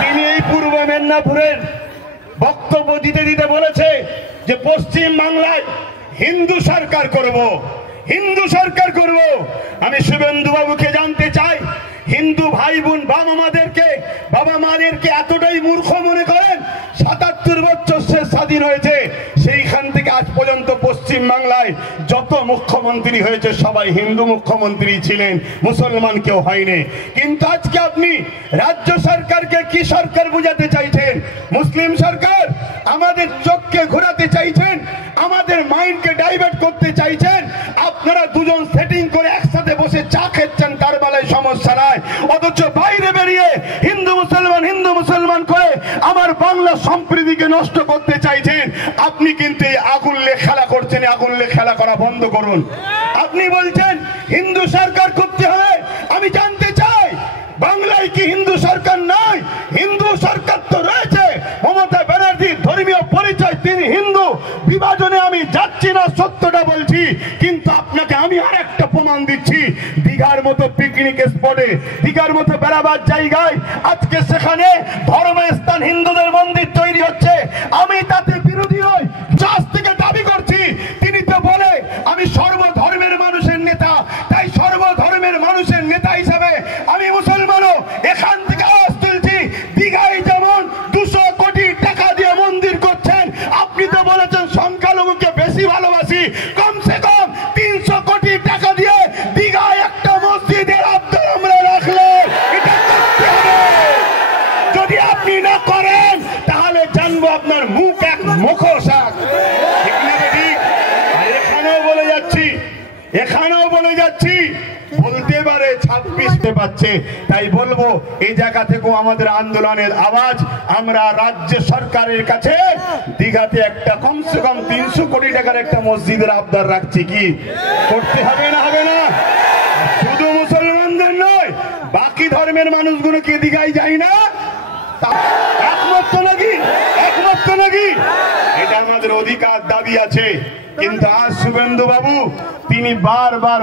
তিনি এই পূর্ব মেদিনীপুরের বক্তব্য দিতে দিতে বলেছে যে পশ্চিম বাংলায় হিন্দু সরকার করব, হিন্দু সরকার করব। আমি শুভেন্দু বাবুকে জানতে চাই, হিন্দু ভাই বোন বাবা মাদেরকে এতটাই মূর্খ মনে করেন? ৭৭ বছর সে স্বাধীন হয়েছে, সেইখান থেকে আজ পর্যন্ত পশ্চিম বাংলায় যত মুখ্যমন্ত্রী হয়েছে সবাই হিন্দু মুখ্যমন্ত্রী ছিলেন, মুসলমান কেউ হয়নি। কিন্তু আজকে আপনি রাজ্য সরকারকে কি সরকার বুঝাতে চাইছেন? মুসলিম সরকার। আমাদের চোখকে ঘোরাতে চাইছেন, আমাদের মাইন্ডকে ডাইভার্ট করতে চাইছেন। আপনারা দুজন সেটিং করে একসাথে বসে চা খেচ্ছেন, তার বেলায় সমস্যা নাই, অথচ বাইরে বেরিয়ে হিন্দু মুসলমান করে আমার বাংলা সম্প্রীতিকে নষ্ট করতে চাইছেন। আপনি কিন্তু এই আগুন লে খেলা করছেন, আগুন লে খেলা করা বন্ধ করুন। আপনি বলছেন হিন্দু সরকার করতে হবে। আমি জানতে চাই, বাংলায় কি হিন্দু সরকার নাই? হিন্দু সরকার তো রয়েছে। মমতা ব্যানার্জির ধর্মীয় পরিচয়, তিনি হিন্দু। বিভাজনে আমি যাচ্ছি না, সত্যটা বলছি। কিন্তু আপনাকে আমি আর একটা প্রমাণ দিচ্ছি। দীঘার মতো পিকনিক স্পটে, দীঘার মতো বেড়াবার জায়গায় আজকে সেখানে ধর্মস্থান হিন্দুদের মন্দির তৈরি হচ্ছে। আমি তাতে বিরোধী নই, আজ থেকে দাবি করছি। তিনি তো বলে আমি সর্বধর্মের মানুষের নেতা, তাই সর্বধর্মের মানুষের নেতা হিসাবে আমি মুসলমানও এখান থেকে আওয়াজ তুলছি। দীঘায় যেমন 200 কোটি টাকা দিয়ে মন্দির করছেন, আপনি তো বলেছেন সংখ্যালঘুকে বেশি ভালোবাসি, কমসে কম 300 কোটি টাকা দিয়ে দীঘায় একটা মসজিদের আবদার আমরা রাখলে এটা করতে হবে। যদি আপনি না করেন তাহলে জানবো আপনার মুখ এক মুখোশাক। ঠিক না ঠিক? এখানেও বলে যাচ্ছি বলতে পারে 26 পাচ্ছে, তাই বলবো এই জায়গা থেকেও আমাদের আন্দোলনের আওয়াজ আমরা রাজ্য সরকারের কাছে দীঘাতে একটা কমসে কম 300 কোটি টাকার একটা মসজিদের আবদার রাখছি। কি করতে হবে না? হবে না? শুধু মুসলমানদের নয়, বাকি ধর্মের মানুষগুলো কি দীঘায় যায় না? একমাত্র নাকি? এটা আমাদের অধিকার, দাবি আছে। কিন্তু আজ শুভেন্দু বাবু তিনি বারবার